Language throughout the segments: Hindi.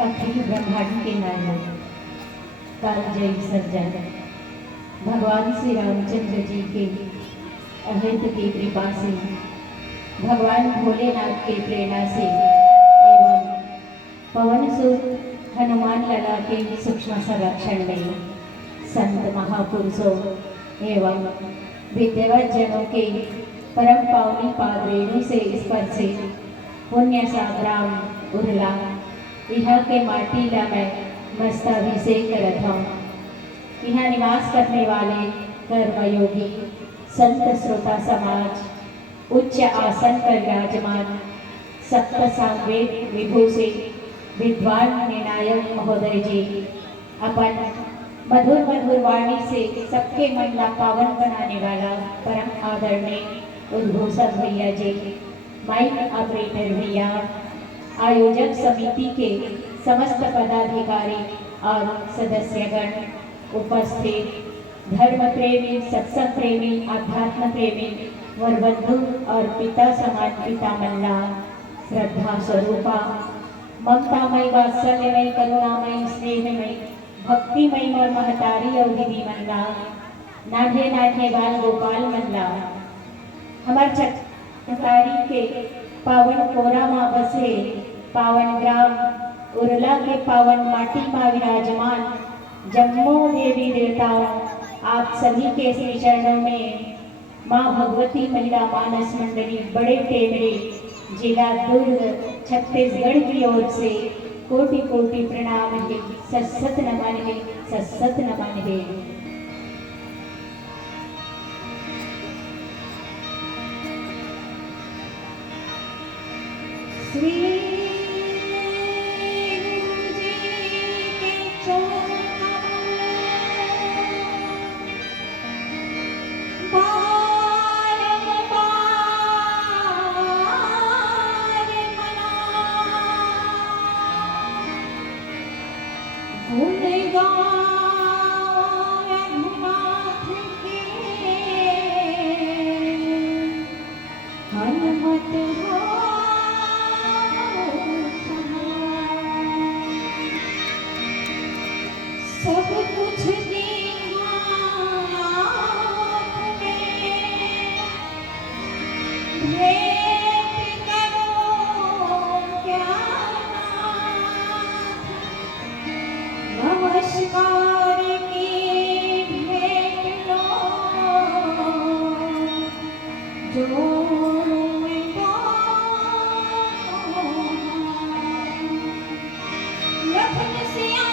अखिल ब्रह्मांड के नायक कालजयी सर्जन भगवान श्री रामचंद्र जी के अहित की कृपा से, भगवान भोलेनाथ की प्रेरणा से एवं पवन सुत हनुमान लला के सूक्ष्म संरक्षण में संत महापुरुषों एवं विद्यावत जनों के परम पावनी पाद रेणु से स्पर्शे पुण्य साग्राम उरला यहाँ के माटीला में मस्ताभिषेक करत हूँ। यहाँ निवास करने वाले कर्मयोगी संत श्रोता समाज उच्च आसन पर विराजमान सप्त सांवेद विभूषित विद्वान निर्णायक महोदय जी अपन मधुर मधुर वाणी से सबके मन का पावन बनाने वाला परम आदरणीय उद्घोषक भैया जी, माइक ऑपरेटर भैया, आयोजक समिति के समस्त पदाधिकारी और सदस्यगण, उपस्थित धर्म प्रेमी, सत्संग प्रेमी, आध्यात्म प्रेमी, वरबंधु और पिता समान पिता मल्ला, श्रद्धा स्वरूपा, ममतामयी, वात्सल्यमयी, करुणामयी, स्नेहमयी, भक्तिमयी और महतारी और दीदी मल्ला, नाढ़े नाढ़े बाल गोपाल मल्ला, हमार चटारी के पावन कोरा माँ बसे पावन ग्राम उरला के पावन माटी माँ विराजमान जम्मू देवी देवताओं, आप सभी के श्री चरणों में माँ भगवती महिला मानस मंडली बड़े टेमरे जिला दुर्ग छत्तीसगढ़ की ओर से कोटि कोटि प्रणाम है, सत्सत नमन है, सत्सत नमन है। श्री गुरु जी के चरणों गुण गाओ रघुनाथ के, हनुमत हो सब कुछ दीना आपने, भेंट करो क्या नाथ, नमस्कार की भेंट लो जो लखन सिया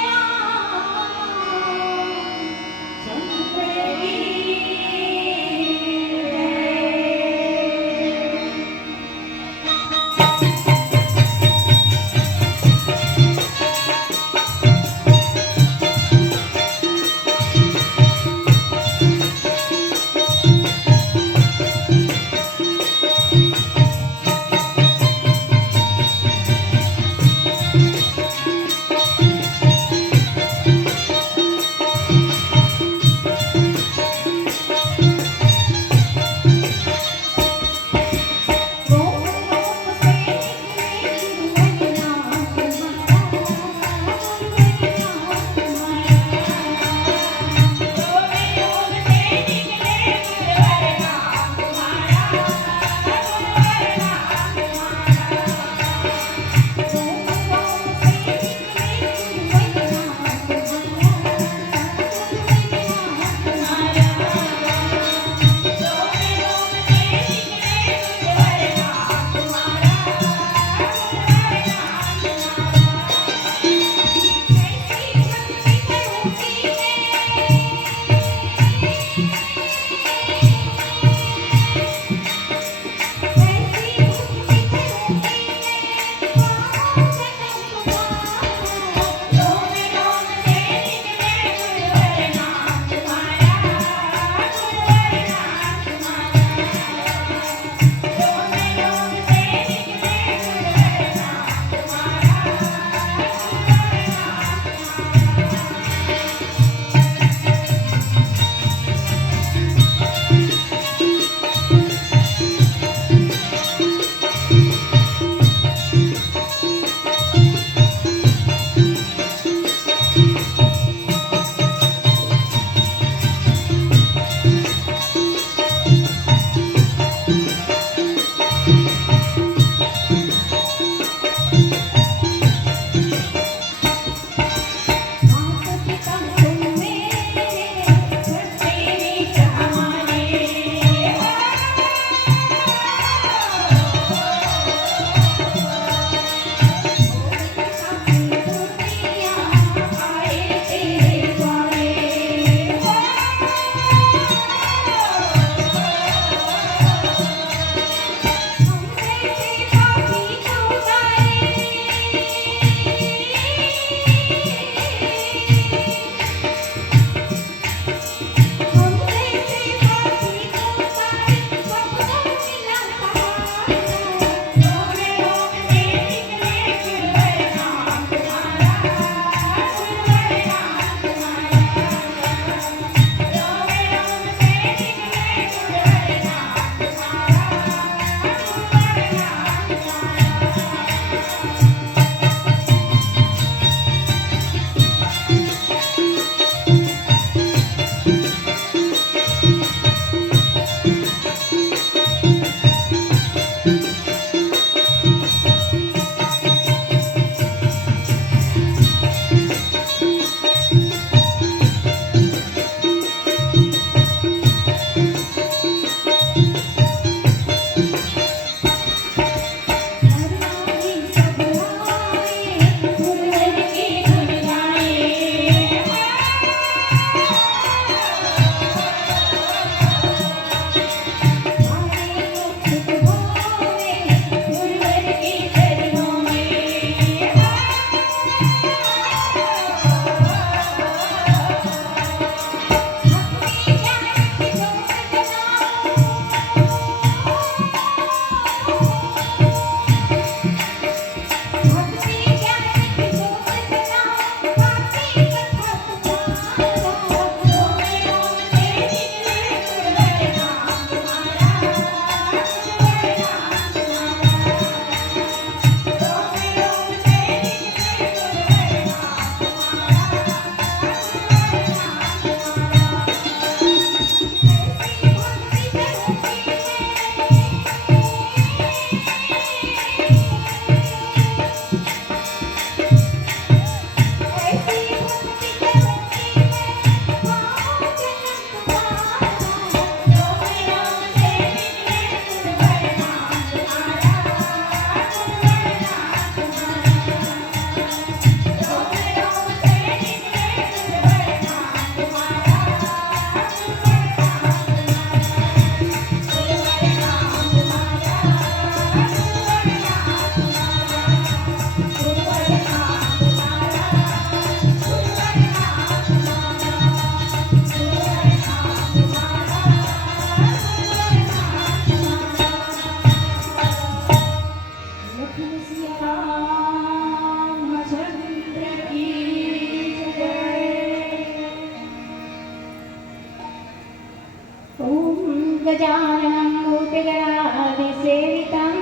गजाननं भूतगणाधिसेवितं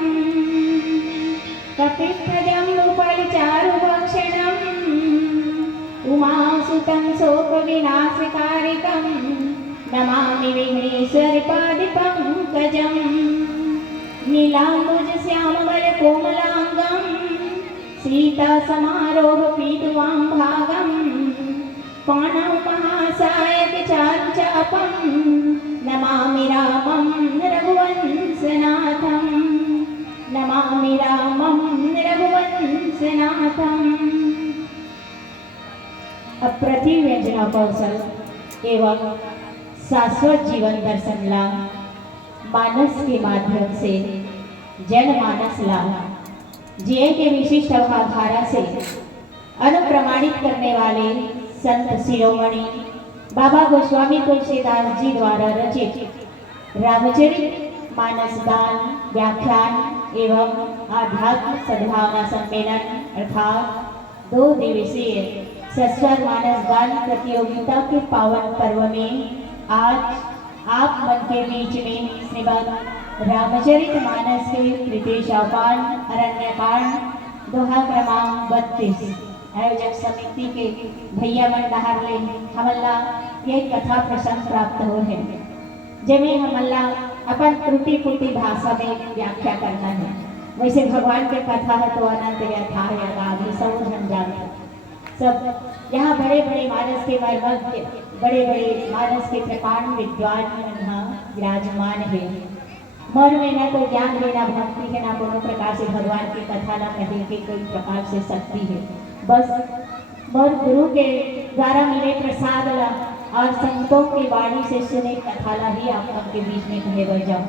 कपिध्वजम्बुफलचारुभक्षणम् उमासुतं शोकविनाशकारिकं नमामि विघ्नेश्वरपादिपङ्कजम् नीलाम्बुजश्यामवरकोमलाङ्गं सीतासमारोहपीतवां पाणौ महासायकचारुचापं नमामि रामं रघुवंशनाथं नमामि रामं रघुवंशनाथम्। अप्रतिम व्यंजना कौशल एवं शाश्वत जीवन दर्शन ला मानस के माध्यम से जनमानस ला जिये के विशिष्ट भावधारा से अनुप्रमाणित करने वाले संत शिरोमणि बाबा गोस्वामी तुलसीदास जी द्वारा रचित रामचरित मानस दान व्याख्यान एवं आध्यात्म सद्भावना सम्मेलन अर्थात 2 दिवसीय सस्वर मानस गान प्रतियोगिता के पावन पर्व में आज आप मन के बीच में श्रीमद् रामचरित मानस के तृतीय सोपान अरण्यकांड दोहा क्रमांक 32 आयोजक समिति के भैया मंडहार ले हमला ये कथा प्रसंग प्राप्त हो है जिमें हमला अपन त्रुटि फूटी भाषा में व्याख्या करना है। वैसे भगवान के कथा है तो अनंत यथा है आगे सब जन जानते सब यहाँ बड़े बड़े मानस के मर्मज्ञ बड़े बड़े मानस के प्रकांड विद्वान यहाँ विराजमान है। मन में न तो ज्ञान है न भक्ति है न कोनो प्रकार से भगवान की कथा न कहे के कोई प्रकार से शक्ति है। बस मोर गुरु के द्वारा मिले प्रसाद ला और संतों की वाणी से सुने कथा ला ही आप सबके बीच में कहे बर जाओ।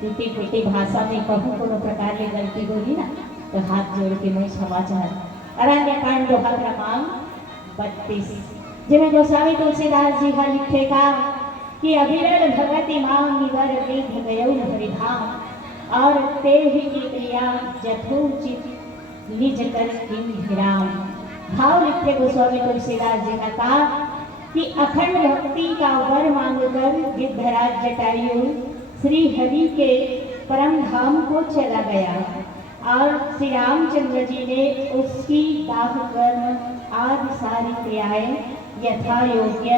टूटी फूटी भाषा में कहूँ कोनो प्रकार की गलती होगी ना तो हाथ जोड़ के मैं क्षमा चाहती। अरण्यकांड दोहा क्रमांक 32 जिसमें गोस्वामी तुलसीदास जी का लिखेगा कि अविरल भगति मां निवर देख गयो हरिधाम और ते ही की क्रिया जथोचित निज कर विराम। भाव लिखते गोस्वामी तुलसीदास जी ने कहा कि अखंड भक्ति का वर मांगकर गिद्धराज जटायु श्री हरि के परम धाम को चला गया और श्री रामचंद्र जी ने उसकी दाह कर्म आदि सारी क्रियाएं यथा योग्य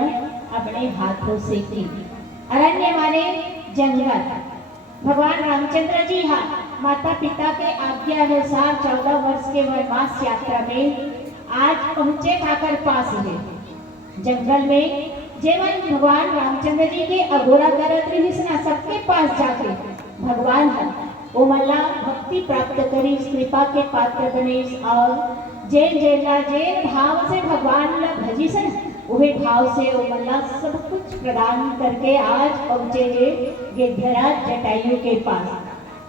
अपने हाथों से की। अरण्य माने जंगल। भगवान रामचंद्र जी हाँ माता पिता के आज्ञा अनुसार 14 वर्ष के वनवास यात्रा में आज पहुंचे काकर पास है जंगल में जेवन भगवान रामचंद्र जी के अघोरा करत रही सबके पास जाके भगवान है वो मल्ला भक्ति प्राप्त करी कृपा के पात्र बने और जैन जैला जैन भाव से भगवान ला भजी सन वही भाव से वो मल्ला सब कुछ प्रदान करके आज पहुंचे जे गिद्धराज जटायु के पास।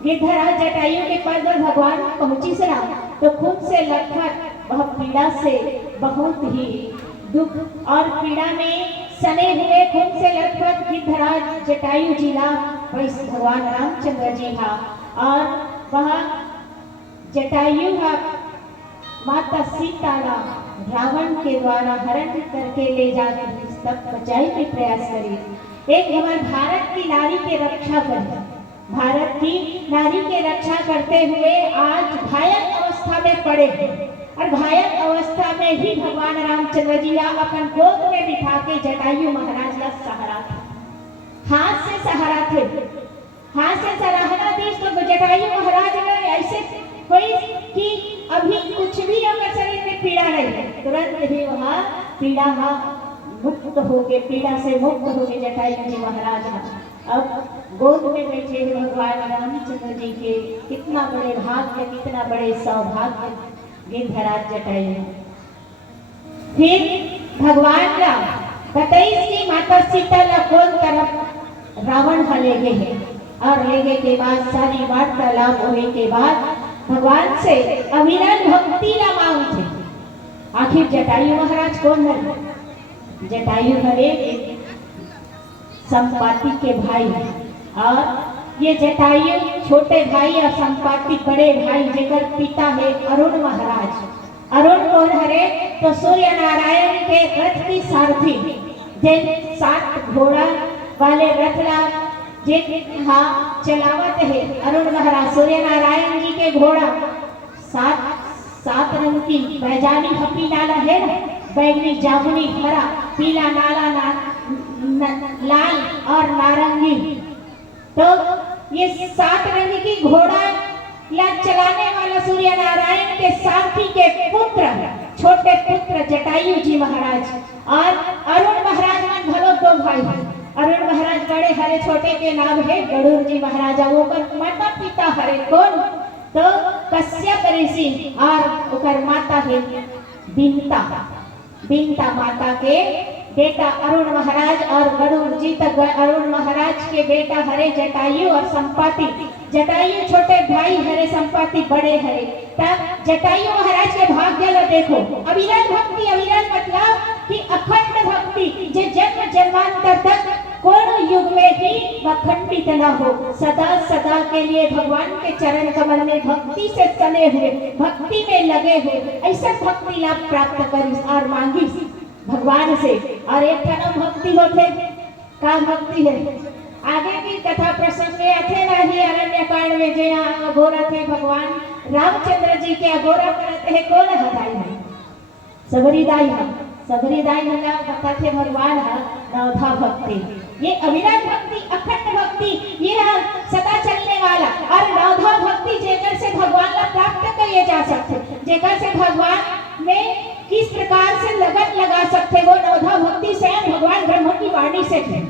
गिद्धराज जटायु के पास जब भगवान पहुंची सना तो खुद से लखट वह पीड़ा से बहुत ही दुख और पीड़ा में सने हुए खुद से लखट गिद्धराज जटायु जी ला भगवान रामचंद्र जी हा और वह जटायु हा माता सीता ला रावण के द्वारा हरण करके ले जाकर तक बचाई के प्रयास करी। एक हमारे भारत की नारी के रक्षा करी। भारत की नारी के रक्षा करते हुए आज घायल अवस्था में पड़े हैं और घायल अवस्था में ही भगवान रामचंद्र जी अपन गोद में बिठा के जटायु महाराज का सहारा थे। हाथ से सहारा थे हाथ से सराहना दी तो जटायु महाराज ने ऐसे कोई कि अभी कुछ भी अगर शरीर में पीड़ा नहीं है तुरंत ही वहाँ पीड़ा मुक्त हो गए पीड़ा से मुक्त हो गए जटायु जी महाराज। अब गोद में बैठे हुए भगवान रामचंद्र जी के कितना बड़े भाग्य कितना बड़े सौभाग्य गिद्धराज जटायु। फिर भगवान राम 27 की माता सीता ला कौन तरफ रावण ले गए और ले गए के बाद सारी वार्तालाप होने के बाद भगवान से अविरल भक्ति ला मांग थे। आखिर जटायु महाराज कौन है? जटायु हरे संपाति के भाई और ये जटायु छोटे भाई और संपाति बड़े भाई जेकर पिता है अरुण महाराज। अरुण कौन हरे तो सूर्य नारायण के रथ की सारथी जिन 7 घोड़ा वाले रथ ला जे हाँ चलावत है अरुण महाराज सूर्य नारायण जी के घोड़ा सात रंग की बैजानी हपी नाला है ना, बैगनी जामुनी हरा पीला नाला लाल और नारंगी। तो ये 7 रंग की घोड़ा या चलाने वाला सूर्य नारायण के सारथी के पुत्र छोटे पुत्र जटायु जी महाराज और अरुण महाराज में भलो 2 भाई है। अरुण महाराज बड़े हरे, छोटे के नाम है गरुड़ जी महाराज। वो माता पिता हरे कौन तो कश्यप ऋषि और उकर माता है बिंता माता के बेटा अरुण महाराज और गरुड़ जी तक अरुण महाराज के बेटा हरे जटायु और संपाति। जटायु छोटे भाई हरे, संपाति बड़े हरे। तब जटायु महाराज के भाग्य ला देखो, अविरल भक्ति, अविरल मतलब कि अखंड भक्ति जे जन्म जन्मांतर तक कोण युग में भी खंडित न हो, सदा सदा के लिए भगवान के चरण कमल में भक्ति से चले हुए, भक्ति में लगे हुए, ऐसा भक्ति लाभ प्राप्त करी और मांगी भगवान से। और एक तरह भक्ति होते का भक्ति है आगे की कथा प्रसंग में आते नहीं अरण्य कांड में जे अघोरा थे भगवान रामचंद्र जी के अघोरा करते हैं कौन हदाई है सबरीदाई हला बताते भगवान है नवधा भक्ति। ये अविरल भक्ति, अखंड भक्ति, ये सदा चलने वाला और नवधा भक्ति जेकर से भगवान ला प्राप्त किए जा सकते, जेकर से भगवान में किस प्रकार से लगन लगा सकते, वो नवधा भक्ति स्वयं भगवान ब्रह्म की वाणी से है।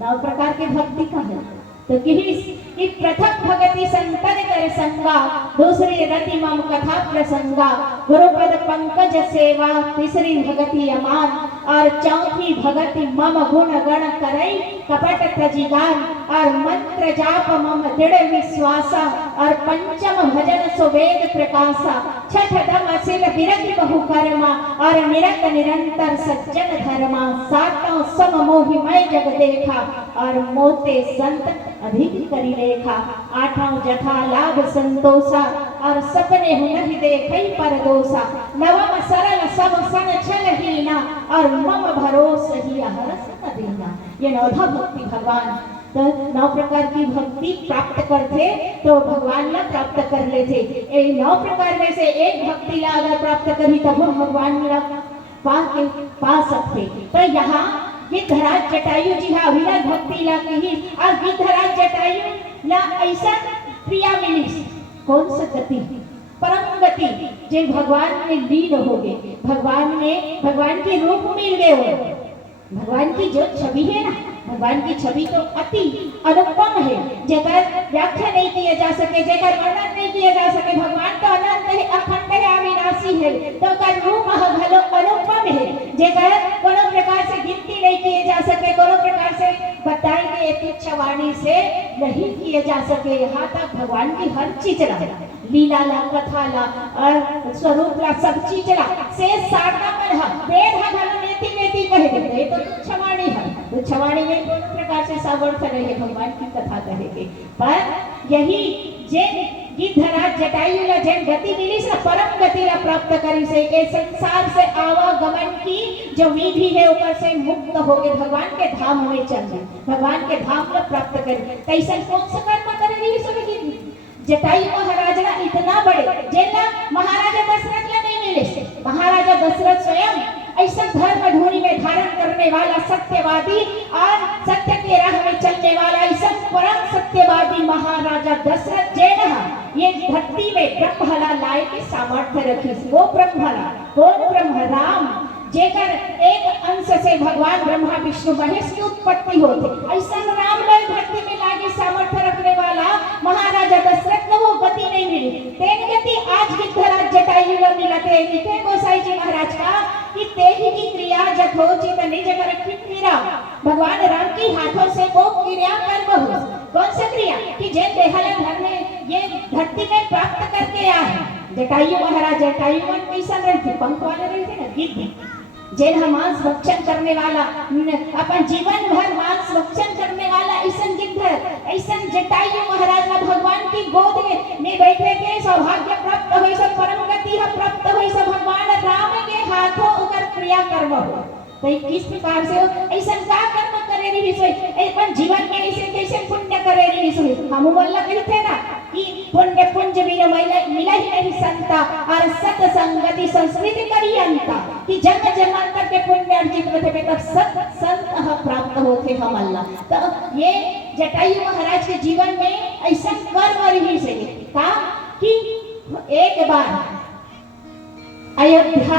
9 प्रकार की भक्ति का है तो कि प्रथम भगति संतन कर संगा, दूसरी रति मम कथा प्रसंगा, गुरुपद पंकज सेवा, तीसरी भगति अमान और चौथी भगति मम गुण गण करई कपट तजिगान और मंत्र जाप मम दृढ़ विश्वासा और पंचम भजन सुवेद प्रकाशा, छठ दम असिल विरति बहु कर्मा और निरत निरंतर सज्जन धर्मा, सातों सम मोहि मैं जग देखा और मोते संत अधिक करी लेखा, आठों जथा लाभ संतोषा और सपने हु नहीं देखई पर दोषा, नवम सरल सब सन छल हीना और मम भरोस ही हरस न देना। ये नवधा भक्ति भगवान तो 9 प्रकार की भक्ति प्राप्त करते तो भगवान ला प्राप्त कर लेते। 9 प्रकार में से एक भक्ति ला अगर प्राप्त करी तब हम भगवान ला पा सकते। तो यहाँ गिद्धराज जटायु जी हा अविरल भक्ति ला कही और गिद्धराज जटायु ला ऐसा प्रिया मिली कौन सा गति, परम गति जे भगवान में लीन हो गए, भगवान के रूप मिल गए हो। भगवान की जो छवि है ना, भगवान की छवि तो अति अनुपम है, जेकर व्याख्या नहीं किया जा सके, जेकर वर्णन नहीं किया जा सके। भगवान तो अनंत है, अखंड है, अविनाशी है, तो कर रूप भलो अनुपम है, जेकर कोनो प्रकार से गिनती नहीं किए जा सके, कोनो प्रकार से बताई गई तुच्छ वाणी से नहीं किए जा सके। यहाँ तक भगवान की हर चीज ला, लीला ला, कथा ला और स्वरूप ला, सब चीज ला से सारना पर वेद भगवान नेति नेति कहे देते तो तुच्छवाणी है। तुच्छवाणी में दोनों प्रकार से सामर्थ्य रहे भगवान की कथा कहेंगे। पर यही जे गिद्धराज जटायु ला जन गति मिली से परम गति ला प्राप्त करी से के संसार से आवागमन की जो विधि है ऊपर से मुक्त हो गए, भगवान के धाम में चल गए, भगवान के धाम ला प्राप्त करी। तैसन कौन सा कर्म करे रही सब जटायु महाराज ना इतना बड़े जेला महाराजा दशरथ ला नहीं मिले। महाराजा दशरथ स्वयं ऐसा धर्म धूनी में धारण करने वाला सत्यवादी और सत्य के राह में चलने वाला ऐसा परम सत्यवादी महाराजा दशरथ जैन ये धरती में ब्रह्मला लाए के सामर्थ्य रखी। वो ब्रह्मला कौन ब्रह्म राम, जेकर एक अंश से भगवान ब्रह्मा विष्णु महेश की उत्पत्ति होती, ऐसा राम लाए धरती में लागे सामर्थ्य रखने वाला महाराजा दशरथ को वो गति नहीं मिली। तेन गति आज गिद्धराज जटायु ला मिलते लिखे गोसाई जी महाराज का कि तेहि की क्रिया जथोचित निज कर क्रिया, भगवान राम की हाथों से वो क्रिया कर्म हो। कौन सा क्रिया कि जे देहला धर्म में ये धरती में प्राप्त करके आए। जटायु महाराज जटायु मन कैसा रहते, पंख वाले रहते ना, गिद्ध जेन मांस भक्षण करने वाला, अपन जीवन भर मांस भक्षण करने वाला ऐसन गिद्ध, ऐसन जटायु महाराज ना भगवान की गोद में बैठे के सौभाग्य प्राप्त होई, सब परम गति प्राप्त होई, सब भगवान राम के हाथों उकर क्रिया कर्म हो। तो किस प्रकार से ऐसा का कर्म करे रही सोई अपन जीवन में ऐसे कैसे पुण्य करे रही सोई हम बोलला कही थे ना कि पुण्य पुंज बिना मिला ही नहीं संता और सत संगति संस्कृति करी अंता कि जन्म जन्मांतर के पुण्य अर्जित होते पे तब सत संत प्राप्त होते हम अल्लाह। तो ये जटायु महाराज के जीवन में ऐसा कर्म रही से का कि एक बार अयोध्या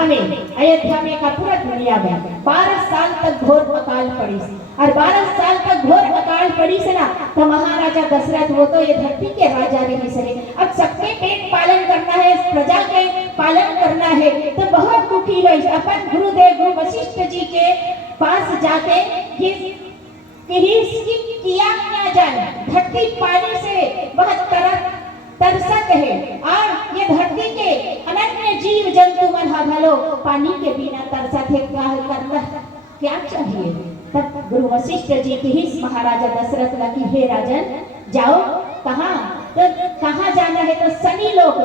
में का पूरा दुनिया में 12 साल तक घोर अकाल पड़ी और 12 साल तक घोर अकाल पड़ी से ना तो महाराजा दशरथ वो तो ये धरती के राजा रही से अब सबके पेट पालन करना है प्रजा के पालन करना है तो बहुत दुखी है अपन गुरु वशिष्ठ जी के पास जाके किया जाए धरती पानी से बहुत तरसत है और ये धरती के अनन्य जीव जंतु मन भलो पानी के बिना तरसत है क्या चाहिए। तब गुरु वशिष्ठ जी की ही महाराजा दशरथ लगी हे राजन जाओ कहाँ तो कहाँ जाना है तो शनि लोक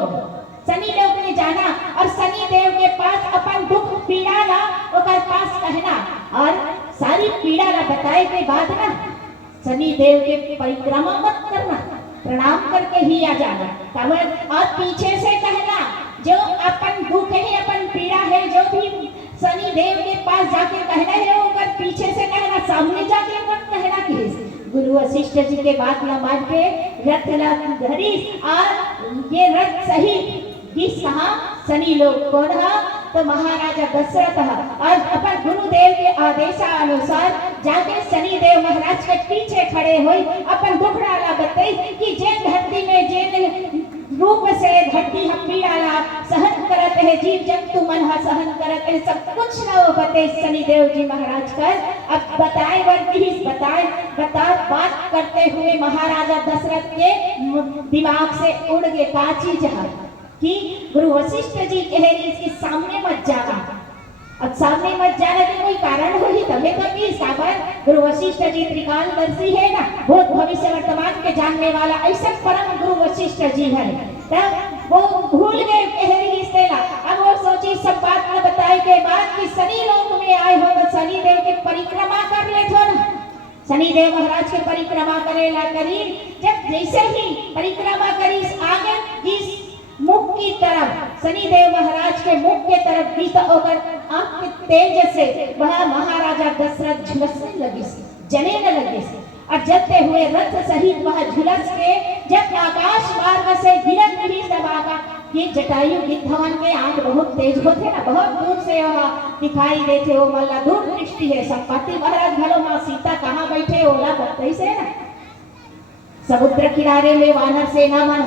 में जाना और शनि देव के पास अपन दुख पीड़ा ना ओकर पास कहना और सारी पीड़ा ना बताए के बाद ना शनि देव के परिक्रमा मत करना प्रणाम करके ही आ जाना और पीछे से कहना जो अपन दुख है अपन पीड़ा है जो भी शनि देव के पास जाके कहना है वो पीछे से कहना सामने जाके मत कहना कि गुरु वशिष्ठ जी के बात न मान के रथ धरी और ये रथ सही किस कहा शनि लोग कौन है तो महाराजा दशरथ और अपन गुरुदेव के आदेशानुसार जाके शनि देव महाराज के पीछे खड़े हुए अपन दुखड़ा बताई कि जिन धरती में जिन रूप से धरती हम पीड़ा सहन करते हैं जीव जंतु मन सहन करते हैं सब कुछ ना वो बते शनि देव जी महाराज कर अब बताए बता बात करते हुए महाराजा दशरथ के दिमाग से उड़ गए का चीज है कि गुरु वशिष्ठ जी कह रही इसके सामने मत जाना अब सामने मत जाना के कोई कारण हो ही तबे तो भी साबर गुरु वशिष्ठ जी त्रिकालदर्शी है ना भूत भविष्य वर्तमान के जानने वाला ऐसा परम गुरु वशिष्ठ जी है तब वो भूल गए कह रही इससे ना अब वो सोची सब बात न बताए के बाद कि शनि लोक में आए हो तो शनि देव के परिक्रमा कर ले थो ना शनि देव महाराज के परिक्रमा करेला करी जब जैसे ही परिक्रमा करी आगे जिस मुख की तरफ शनि देव महाराज के मुख के तरफ भी तो होकर आंख के तेज से वह महाराजा दशरथ झुलसने लगी जलने लगे और जलते हुए रथ सहित वह झुलस के जब आकाश मार्ग से गिरत रही सब आका ये जटायु गिद्धवन के आंख बहुत तेज होते ना बहुत दूर से वह दिखाई देते हो मल्ला दूर दृष्टि है संपत्ति महाराज भलो माँ सीता कहाँ बैठे ओला बत्ती से ना समुद्र किनारे में वानर सेना मन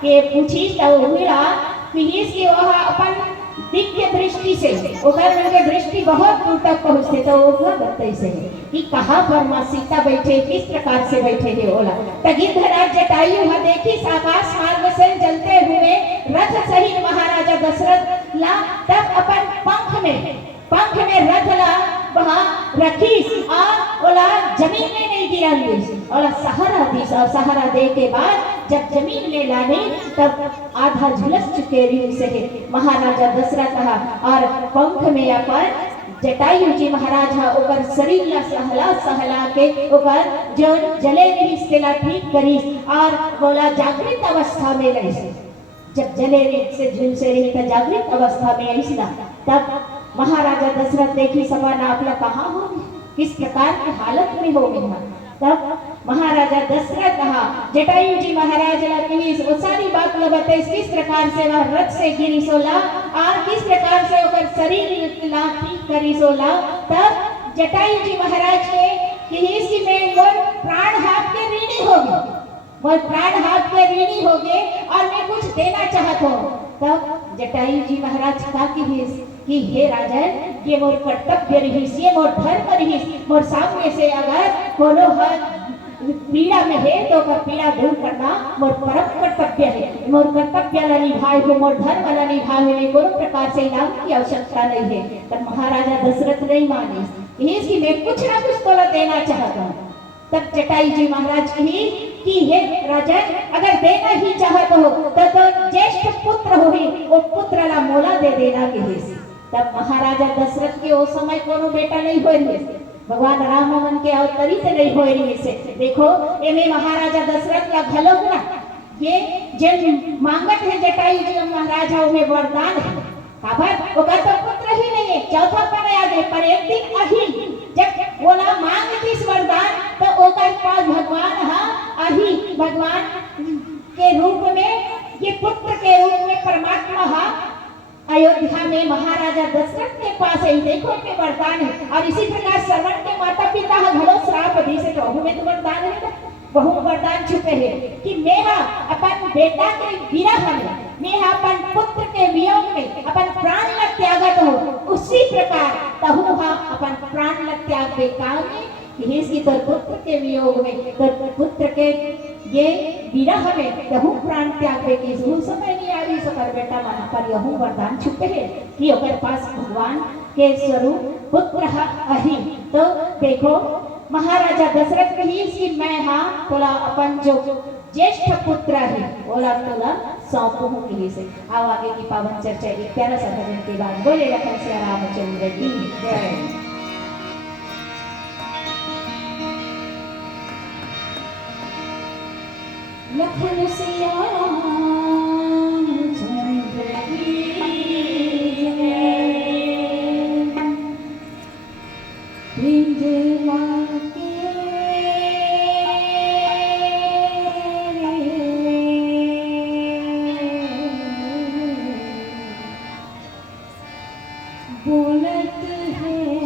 के पूछी तो हुआ कि इसकी वह अपन दिव्य दृष्टि से ओकर के दृष्टि बहुत दूर तक पहुंचते तो वो बत्ती से कि कहाँ पर माँ सीता बैठे किस प्रकार से बैठे है ओला तो गिद्धराज जटायु देखी आकाश मार्ग से जलते हुए रथ सहित महाराजा दशरथ ला तब अपन पंख में रथ ला वहाँ रखी और ओला जमीन में नहीं गिरा और सहारा दी और सहारा दे के बाद जब जमीन में लाने तब आधा झुलस चुके रील से महाराजा दशरथ और पंख में अपन जटायु जी महाराज ओकर शरीर ला सहला के ओकर जो जले रिश्तेला ठीक करी और बोला जागृत अवस्था में रही जब जले से झुल से रही तो जागृत अवस्था में ऐसा तब महाराजा दशरथ देखी सभा नापला कहाँ हो किस प्रकार की हालत में हो गई तब महाराजा दशरथ कहा जटायु जी महाराज वो सारी बात बताई किस प्रकार से वह रथ से गिरी सोला और किस प्रकार से ओकर शरीर ला ठीक करी सोला तब जटायु जी महाराज के में वो प्राण हाथ के ऋणी हो गए वो प्राण हाथ के ऋणी हो गए और मैं कुछ देना चाहता हूँ तब जटायु जी महाराज का कि हे राजन ये मोर कर्तव्य रहीस ये मोर धर्म रहीस मोर सामने से अगर कोनो पीड़ा में है तो का पीड़ा दूर करना मोर परम कर्तव्य है मोर कर्तव्य ला निभाए हो मोर धर्म ला निभाए हो कोनो प्रकार से इनाम की आवश्यकता नहीं है तब महाराजा दशरथ नहीं माने इसकी मैं कुछ ना कुछ तो देना चाहता हूँ तब जटायु जी महाराज कही कि हे राजन अगर देना ही चाहत हो तो ज्येष्ठ पुत्र हो ही वो पुत्र ला मोला दे देना के तब महाराजा दशरथ के उस समय कोनो बेटा नहीं हुए भगवान राम मन के अवतरित नहीं हो रही से देखो एमे महाराजा दशरथ ला घलोक ना ये जन मांगत है जटाई जी महाराजा में वरदान है काबर ओकर तो पुत्र ही नहीं है चौथा पर आ गए पर एक दिन अही जब बोला मांग इस वरदान तो ओकर पास भगवान हा अही भगवान के रूप में ये पुत्र के रूप में परमात्मा हा अयोध्या में महाराजा दशरथ के पास ही देखो के वरदान है और इसी प्रकार श्रवण के माता पिता हा घलो श्राप दी से तो में तो वरदान है ना बहु वरदान छुपे है कि मैं अपन बेटा के विरह में मैं अपन पुत्र के वियोग में अपन प्राण लग त्यागत हो उसी प्रकार तहु हा अपन प्राण लग त्याग बेकार में इसकी तो पुत्र के वियोग में तो पुत्र के ये विरह में तहु प्राण त्याग बे की समय नहीं आ रही सकर बेटा मना पर यहू वरदान छुपे है कि ओकर पास भगवान के स्वरूप पुत्र हा अही तो देखो महाराजा दशरथ कही कि मैं हाँ तोला अपन जो ज्येष्ठ पुत्र है बोला तोला सौंपू हूँ कहीं से आओ आगे की पावन चर्चा एक प्यारा सा भजन के बाद बोले लखन सिया रामचंद्र की जय। लखन सिया रामचंद्र की जय। बोलत है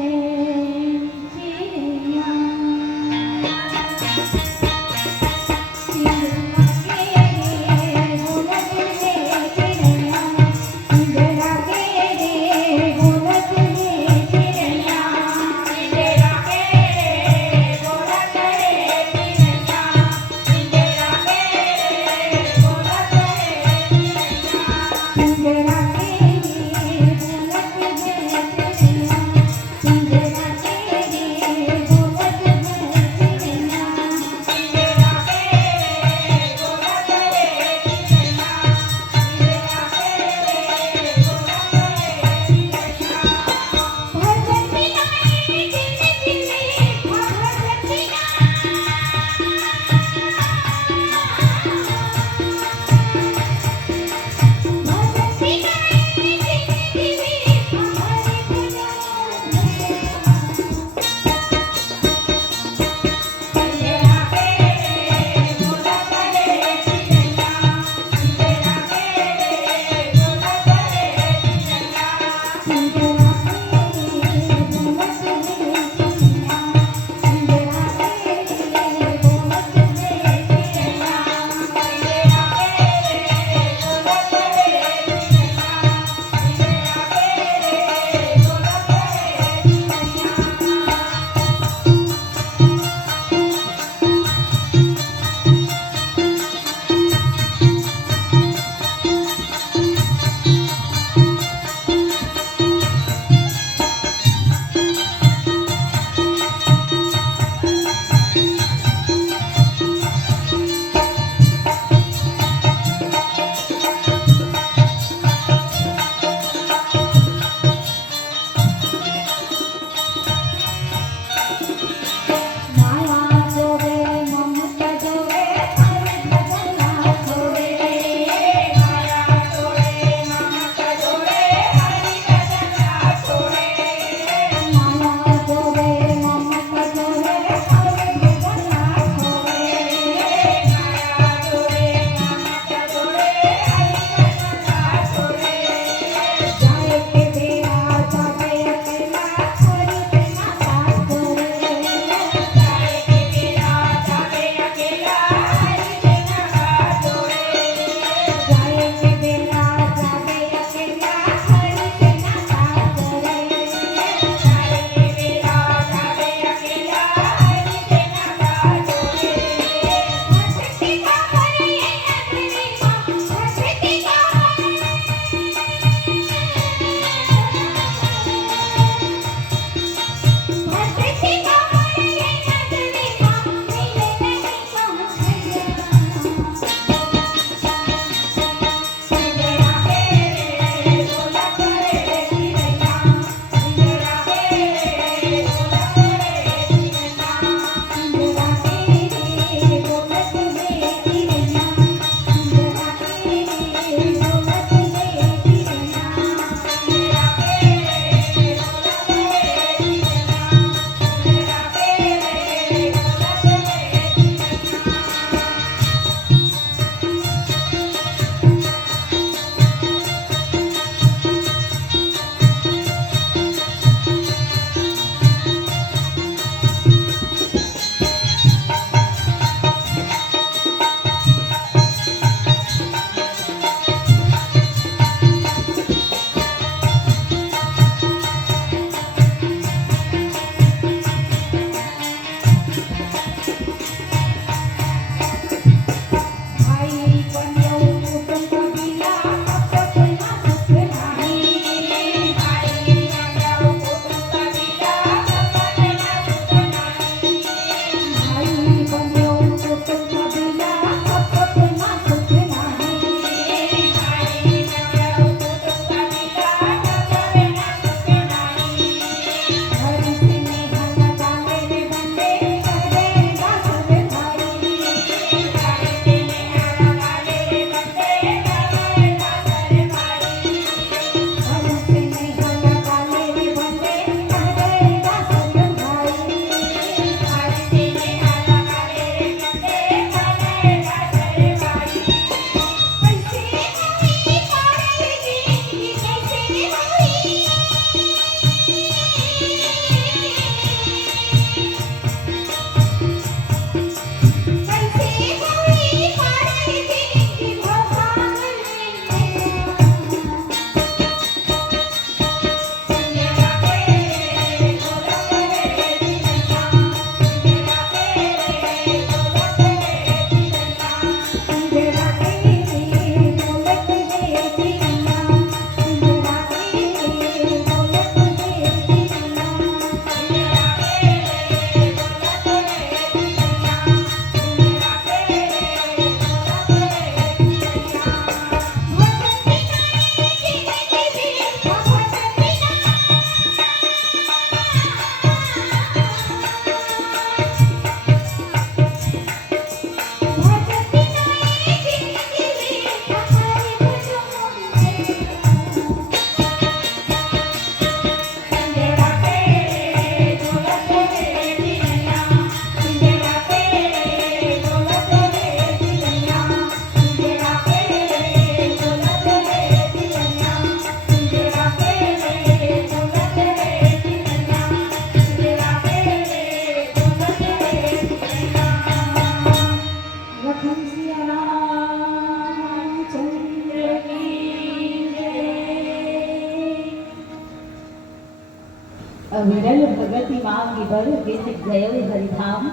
विरल भगति मांग बर गिर गयो हरिधाम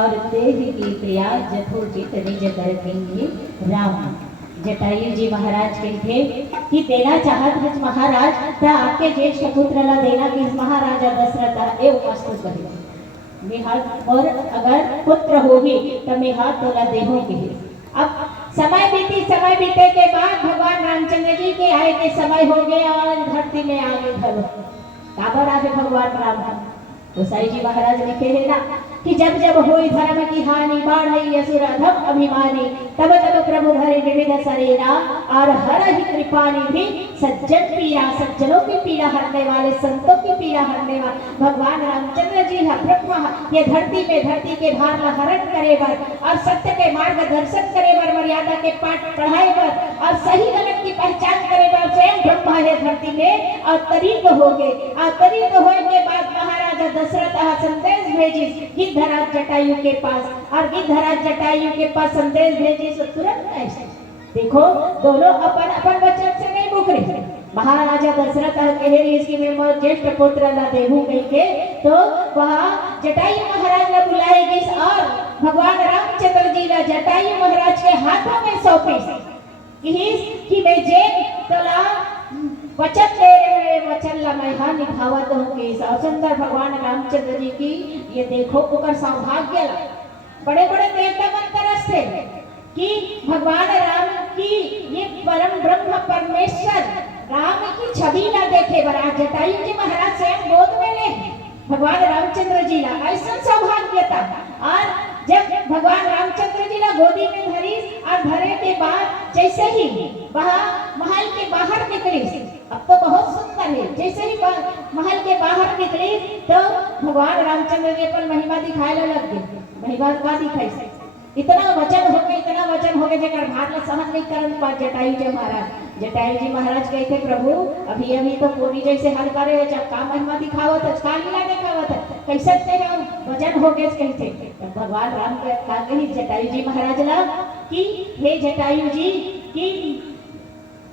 और देह की प्रिया जथोचित निज कर किंगे राम। जटायु जी महाराज कहते कि देना चाहत हज महाराज त आपके ज्येष्ठ पुत्र ला देना कि महाराजा दशरथ ए मस्त कहे मेहा और अगर पुत्र होगी तो मेहा तोला देहोगे। अब समय बीते के बाद भगवान रामचंद्र जी के आए के समय हो गया और धरती में आगे धरो काबर आगे भगवान राम गोसाई जी महाराज लिखे है ना कि जब जब होई धर्म की हानि बाढ़ई असुर अधम अभिमानी तब तब प्रभु धरे विविध शरीरा और हर ही कृपा निधि सज्जन पीड़ा सज्जनों की पीड़ा हरने वाले संतों की पीड़ा हरने वाले भगवान रामचंद्र जी ब्रह्मा ये धरती के भार ला हरण करे बर और सत्य के मार्गदर्शन करे बर मर्यादा के पाठ पढ़ाए बर और सही गलत की पहचान करे बर स्वयं ब्रह्मा है धरती में अवतरित हो गए। अवतरित होने के बाद महाराजा दशरथ संदेश भेजी गिद्धराज जटायु के पास और गिद्धराज जटायु के पास संदेश भेजी तो तुरंत ऐसे देखो दोनों अपन अपन वचन से नहीं मुकरे। महाराजा दशरथ कहे इसकी मैं ज्येष्ठ पुत्र ला देहू कह के तो वहाँ जटायु महाराज ला बुलाएगी और भगवान रामचंद्र जी ला जटायु महाराज के हाथों में सौंपे कि मैं जे तोला वचन दे रहे वचन ला मैं हाँ निभावत हूँ कि सुंदर भगवान रामचंद्र जी की ये देखो उकर सौभाग्य ला बड़े बड़े देवता मन तरस थे कि भगवान राम की ये परम ब्रह्म परमेश्वर राम की छवि ला देखे बरा जटायु जी महाराज स्वयं गोद में ले भगवान रामचंद्र जी ला ऐसा सौभाग्य था। और जब भगवान रामचंद्र जी ला गोदी में धरी और धरे के बाद जैसे ही वहाँ महल के बाहर निकली अब तो बहुत सुंदर है जैसे ही महल के बाहर निकली तो भगवान रामचंद्र जी पर महिमा दिखाए लग गए। महिमा का दिखाई इतना वचन हो गए जेकर भार ला सहन नहीं करन पा जटायु जी महाराज कहते प्रभु अभी तो पूरी जैसे हल करे जब का महिमा दिखावत का लीला दिखावत कैसे तेरा वचन हो गए कहते भगवान राम का कही जटायु जी महाराज ला कि हे जटायु जी कि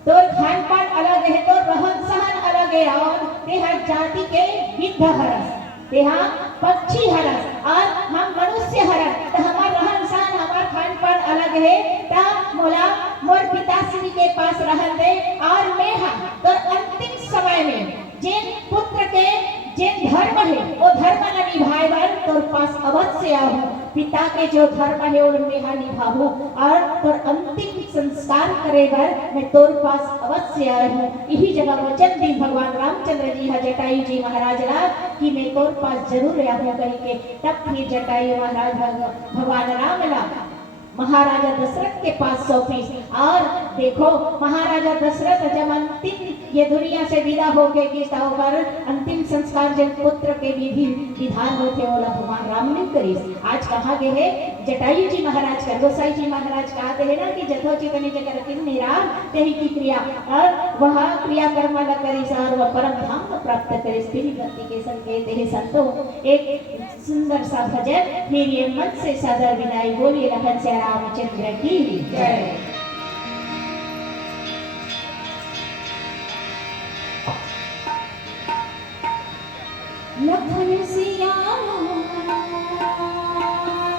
तोर खान पान अलग है तोर रहन सहन अलग है और तेहा जाति के विद्ध हरस तेहा पक्षी हरस और हम मनुष्य हरस तो हमार रहन सहन हमार खान पान अलग है ता मोला मोर पिताश्री के पास रहन दे और मैं तो अंतिम समय में जिन पुत्र के जिन धर्म है वो धर्म न निभाए बर तोर पास अवश्य आहूँ पिता के जो धर्म है वो मैं निभाऊँ और तोर अंतिम संस्कार करे बर मैं तोर पास अवश्य आए हूँ। यही जगह वचन दी भगवान रामचंद्र जी जटायु जी महाराज ला कि मैं तोर पास जरूर आहूँ कह के तब फिर जटायु महाराज भगवान राम ला महाराजा दशरथ के पास सौंपी और देखो महाराजा दशरथ जब अंतिम ये दुनिया से विदा हो गए कि पर अंतिम संस्कार जब पुत्र के विधि विधान होते वो भगवान राम ने करी। आज कहा गए है जटायु जी महाराज का गोसाई जी महाराज कहते हैं ना कि जथोचित निज कर निराम तेही की क्रिया और वह क्रिया कर्म न करी और वह परम धाम प्राप्त करे स्थिति गति के संकेत है संतो। एक सुंदर सा भजन मेरी मन से सादर विदाई बोली रहन से रामचंद्र की जय। लखन सिया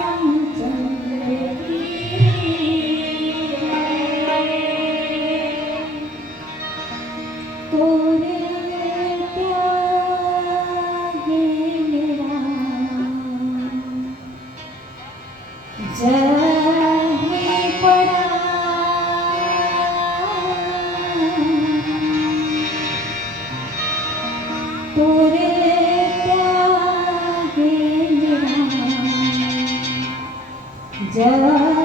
रामचंद्र की तोरे त्यागे मेरा जय पड़ा तोरे त्यागे मेरा जय